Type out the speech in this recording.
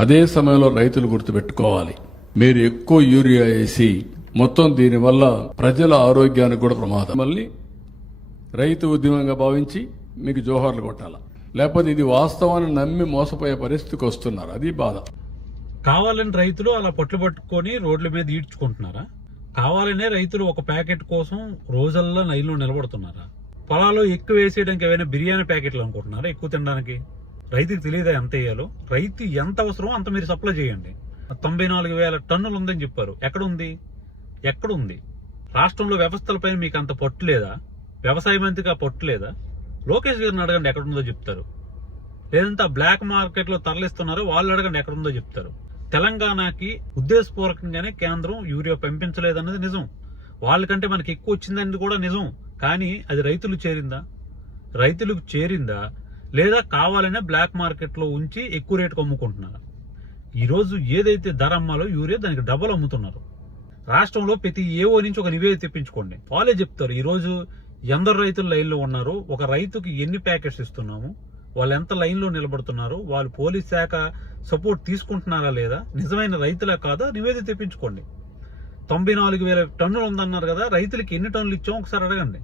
అదే సమయంలో రైతులు గుర్తుపెట్టుకోవాలి, మీరు ఎక్కువ యూరియా వేసి మొత్తం దీనివల్ల ప్రజల ఆరోగ్యానికి కూడా ప్రమాదం. మళ్ళీ రైతు ఉద్యమంగా భావించి మీకు జోహార్లు కొట్టాల, లేకపోతే ఇది వాస్తవాన్ని నమ్మి మోసపోయే పరిస్థితికి వస్తున్నారు. అది బాధ. కావాలని రైతులు అలా పొట్లు పట్టుకొని రోడ్ల మీద ఈడ్చుకుంటున్నారా? కావాలనే రైతులు ఒక ప్యాకెట్ కోసం రోజుల్లో లైన్లో నిలబడుతున్నారా? పొలాల్లో ఎక్కువ వేసేయడానికి ఏమైనా బిర్యానీ ప్యాకెట్లు అనుకుంటున్నారా ఎక్కువ తినడానికి? రైతుకి తెలియదా ఎంత వేయాలో? రైతు ఎంత అవసరమో అంత మీరు సప్లై చేయండి. 94,000 టన్నులు ఉందని చెప్పారు. ఎక్కడుంది? రాష్ట్రంలో వ్యవస్థలపైన మీకు అంత పట్టు లేదా? వ్యవసాయ మంత్రికి ఆ పట్టు లేదా? లోకేష్ గారిని అడగండి ఎక్కడుందో చెప్తారు. లేదంటే బ్లాక్ మార్కెట్లో తరలిస్తున్నారో వాళ్ళు అడగండి ఎక్కడుందో చెప్తారు. తెలంగాణకి ఉద్దేశపూర్వకంగానే కేంద్రం యూరియా పంపించలేదన్నది నిజం. వాళ్ళకంటే మనకి ఎక్కువ వచ్చిందన్నది కూడా నిజం. కానీ అది రైతులకు చేరిందా లేదా కావాలనే బ్లాక్ మార్కెట్లో ఉంచి ఎక్కువ రేటుకు అమ్ముకుంటున్నారా? ఈరోజు ఏదైతే ధర అమ్మాలో యూరియా దానికి డబల్ అమ్ముతున్నారు. రాష్ట్రంలో ప్రతి ఏవో నుంచి ఒక నివేదిక తెప్పించుకోండి, వాళ్ళే చెప్తారు ఈరోజు ఎందరు రైతులు లైన్లో ఉన్నారు, ఒక రైతుకి ఎన్ని ప్యాకెట్స్ ఇస్తున్నాము, వాళ్ళు ఎంత లైన్లో నిలబడుతున్నారు, వాళ్ళు పోలీస్ శాఖ సపోర్ట్ తీసుకుంటున్నారా లేదా, నిజమైన రైతులా కాదా నివేదిక తెప్పించుకోండి. 94,000 టన్నులు ఉందన్నారు కదా, రైతులకి ఎన్ని టన్నులు ఇచ్చామో ఒకసారి అడగండి.